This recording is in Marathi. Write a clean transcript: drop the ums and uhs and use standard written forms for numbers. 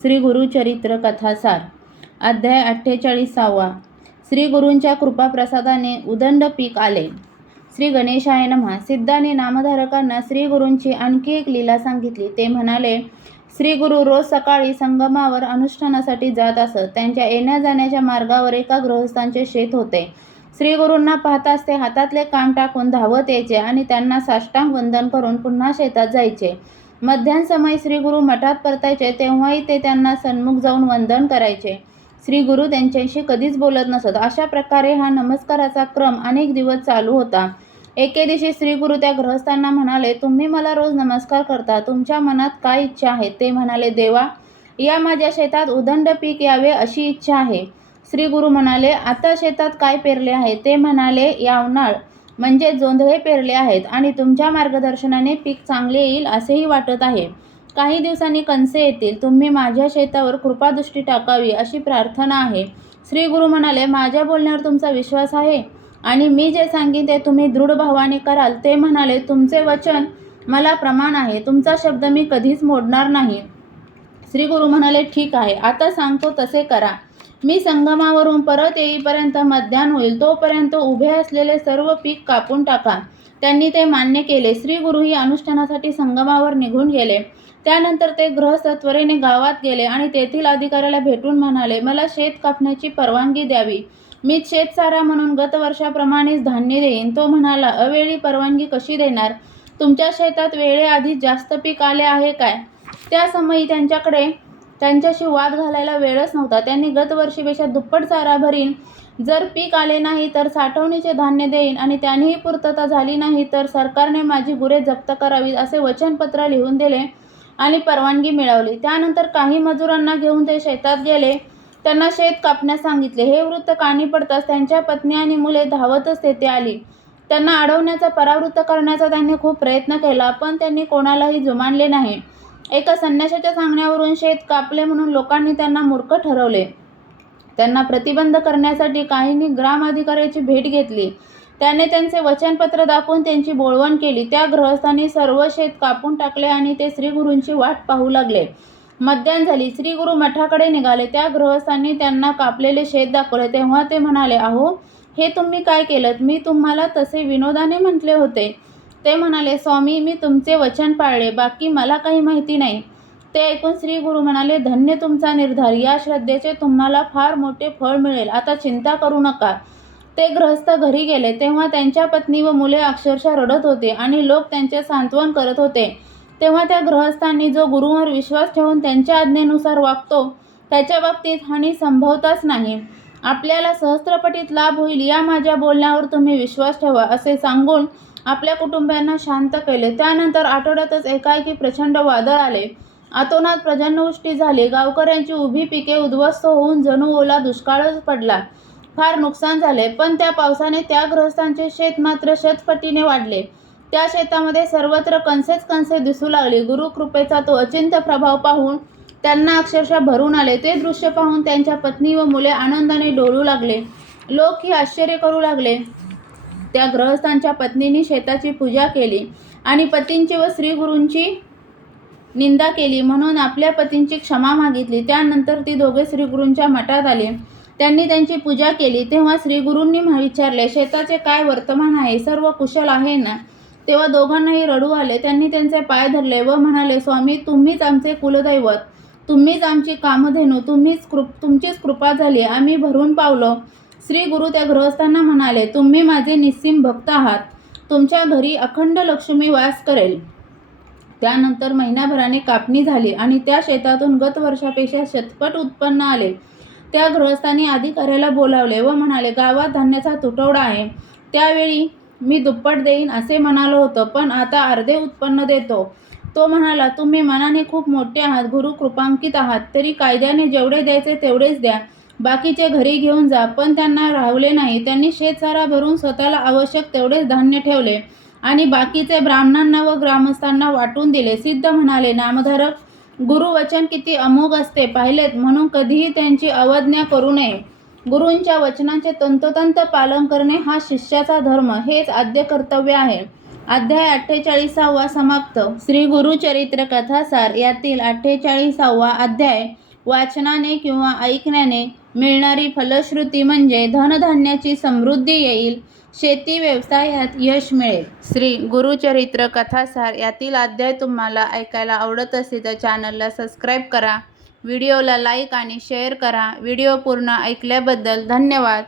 श्री गुरुचरित्र कथासार अध्याय 48. श्री गुरूंच्या कृपाप्रसादाने उदंड पीक आले. श्री गणेशाय नमः. सिद्धाने नामधारकांना श्री गुरूंची आणखी एक लीला सांगितली. ते म्हणाले, श्री गुरु रोज सकाळी संगमावर अनुष्ठानासाठी जात असत. त्यांच्या येण्या जाण्याच्या मार्गावर एका गृहस्थांचे शेत होते. श्री गुरूंना पाहताच ते हातातले काम टाकून धावत यायचे आणि त्यांना साष्टांग वंदन करून पुन्हा शेतात जायचे. मध्याह्न समय श्री गुरु मठात परतायचे तेव्हाही ते त्यांना सन्मुख जाऊन वंदन करायचे. श्री गुरु त्यांच्याशी कधीच बोलत नसत. अशा प्रकारे हा नमस्काराचा क्रम अनेक दिवस चालू होता. एके दिवशी श्री गुरु त्या गृहस्थांना म्हणाले, तुम्ही मला रोज नमस्कार करता, तुमच्या मनात काय इच्छा आहे? ते म्हणाले, देवा, या माझ्या शेतात उदंड पीक यावे अशी इच्छा आहे. श्री गुरु म्हणाले, आता शेतात काय पेरले आहे? ते म्हणाले, यावनाळ म्हणजे जोंधळे पेरले आहेत आणि तुमच्या मार्गदर्शनाने पीक चांगले येईल असेही वाटत आहे. काही दिवसांनी कणसे येतील. तुम्ही माझ्या शेतावर कृपादृष्टी टाकावी अशी प्रार्थना आहे. श्री गुरु म्हणाले, माझ्या बोलण्यावर तुमचा विश्वास आहे आणि मी जे सांगेन ते तुम्ही दृढ भावाने कराल? ते म्हणाले, तुमचे वचन मला प्रमाण आहे. तुमचा शब्द मी कधीच मोडणार नाही. श्री गुरु म्हणाले, ठीक आहे, आता सांगतो तसे करा. मी संगमावरून परत येईपर्यंत मध्याह्न होईल. तोपर्यंत उभे असलेले सर्व पीक कापून टाका. त्यांनी ते मान्य केले. श्री गुरुही अनुष्ठानासाठी संगमावर निघून गेले. त्यानंतर ते गृहस्थ त्वरेने गावात गेले आणि तेथील अधिकाऱ्याला भेटून म्हणाले, मला शेत कापण्याची परवानगी द्यावी. मी शेतसारा म्हणून गत वर्षाप्रमाणेच धान्य देईन. तो म्हणाला, अवेळी परवानगी कशी देणार? तुमच्या शेतात वेळेआधी जास्त पीक आले आहे काय? त्या समयी त्यांच्याशी वाद घालायला वेळच नव्हता. त्यांनी गत वर्षीपेक्षा दुप्पट चारा भरीन. जर पीक आले नाही तर साठवणीचे धान्य देईन आणि त्यानेही पूर्तता झाली नाही तर सरकारने माझी गुरे जप्त करावीत असे वचनपत्र लिहून दिले आणि परवानगी मिळवली. त्यानंतर काही मजुरांना घेऊन ते शेतात गेले. त्यांना शेत कापण्यास सांगितले. हे वृत्त कानी पडताच त्यांच्या पत्नी आणि मुले धावतच तेथे आली. त्यांना अडवण्याचा, परावृत्त करण्याचा त्यांनी खूप प्रयत्न केला, पण त्यांनी कोणालाही जुमानले नाही. एका संन्याशाच्या सांगण्यावरून शेत कापले म्हणून लोकांनी त्यांना मूर्ख ठरवले. त्यांना प्रतिबंध करण्यासाठी काहींनी ग्रामाधिकाऱ्याची भेट घेतली. त्याने त्यांचे वचनपत्र दाखवून त्यांची बोळवण केली. त्या गृहस्थांनी सर्व शेत कापून टाकले आणि ते श्री गुरूंची वाट पाहू लागले. मध्याह्न झाली. श्री गुरु मठाकडे निघाले. त्या गृहस्थांनी त्यांना कापलेले शेत दाखवले. तेव्हा ते म्हणाले, अहो, हे तुम्ही काय केलं? मी तुम्हाला तसे विनोदाने म्हटले होते. ते म्हणाले, स्वामी, मी तुमचे वचन पाळले, बाकी मला काही माहिती नाही. ते ऐकून श्री गुरु म्हणाले, धन्य तुमचा निर्धार. या श्रद्धेचे तुम्हाला फार मोठे फळ मिळेल. आता चिंता करू नका. ते गृहस्थ घरी गेले तेव्हा त्यांच्या पत्नी व मुले अक्षरशः रडत होते आणि लोक त्यांचे सांत्वन करत होते. तेव्हा त्या गृहस्थांनी जो गुरूंवर विश्वास ठेवून त्यांच्या आज्ञेनुसार वागतो त्याच्या बाबतीत हानी संभवताच नाही. आपल्याला सहस्त्रपटीत लाभ होईल. या माझ्या बोलण्यावर तुम्ही विश्वास ठेवा असे सांगून आपल्या कुटुंबियांना शांत केले. त्यानंतर आठवड्यातच एकाएकी प्रचंड वादळ आले. अतोनात प्रजन्यवृष्टी झाली. गावकऱ्यांची उभी पिके उद्ध्वस्त होऊन जणू ओला दुष्काळच पडला. फार नुकसान झाले. पण त्या पावसाने त्या गृहस्थांचे शेत मात्र शतपटीने वाढले. त्या शेतामध्ये सर्वत्र कणसेच कणसे दिसू लागली. गुरुकृपेचा तो अचिंत्य प्रभाव पाहून त्यांना अक्षरशः भरून आले. ते दृश्य पाहून त्यांच्या पत्नी व मुले आनंदाने डोलू लागले. लोक ही आश्चर्य करू लागले. त्या गृहस्थांच्या पत्नींनी शेताची पूजा केली आणि पतींची व श्री गुरूंची निंदा केली म्हणून आपल्या पतींची क्षमा मागितली. त्यानंतर ती दोघे श्री गुरूंच्या मठात आले. त्यांनी त्यांची पूजा केली. तेव्हा श्री गुरूंनी विचारले, शेताचे काय वर्तमान आहे? सर्व कुशल आहे ना? तेव्हा दोघांनाही रडू आले. त्यांनी त्यांचे पाय धरले व म्हणाले, स्वामी, तुम्हीच आमचे कुलदैवत, तुम्हीच आमची कामधेनू, तुमचीच कृपा झाली. आम्ही भरून पावलो. श्री गुरु त्या गृहस्थांना म्हणाले, तुम्ही माझे निस्सीम भक्त आहात. तुमच्या घरी अखंड लक्ष्मी वास करेल. त्यानंतर महिनाभराने कापणी झाली आणि त्या शेतातून गत वर्षापेक्षा शतपट उत्पन्न आले. त्या गृहस्थांनी अधिकाऱ्याला बोलावले व म्हणाले, गावात धान्याचा तुटवडा आहे. त्यावेळी मी दुप्पट देईन असे म्हणालो होतो, पण आता अर्धे उत्पन्न देतो. तो म्हणाला, तुम्ही मनाने खूप मोठे आहात, गुरु कृपांकित आहात, तरी कायद्याने जेवढे द्यायचे तेवढेच द्या, बाकीचे घरी घेऊन जा. पण त्यांना राहवले नाही. त्यांनी शेतसारा भरून स्वतःला आवश्यक तेवढेच धान्य ठेवले आणि बाकीचे ब्राह्मणांना व ग्रामस्थांना वाटून दिले. सिद्ध म्हणाले, नामधारक, गुरुवचन किती अमोघ असते पाहिलेत, म्हणून कधीही त्यांची अवज्ञा करू नये. गुरूंच्या वचनांचे तंतोतंत पालन करणे हा शिष्याचा धर्म, हेच आद्य कर्तव्य आहे. अध्याय 48 समाप्त. श्री गुरुचरित्र कथासार यातील 48वा अध्याय वाचनाने किंवा ऐकण्याने मिळणारी फलश्रुती म्हणजे धनधान्याची समृद्धी येईल, शेती व्यवसायात यश मिळेल. श्री गुरुचरित्र कथासार यातील अध्याय तुम्हाला ऐकायला आवडत असेल तर चॅनलला सबस्क्राईब करा, व्हिडिओला लाईक आणि शेअर करा. व्हिडिओ पूर्ण ऐकल्याबद्दल धन्यवाद.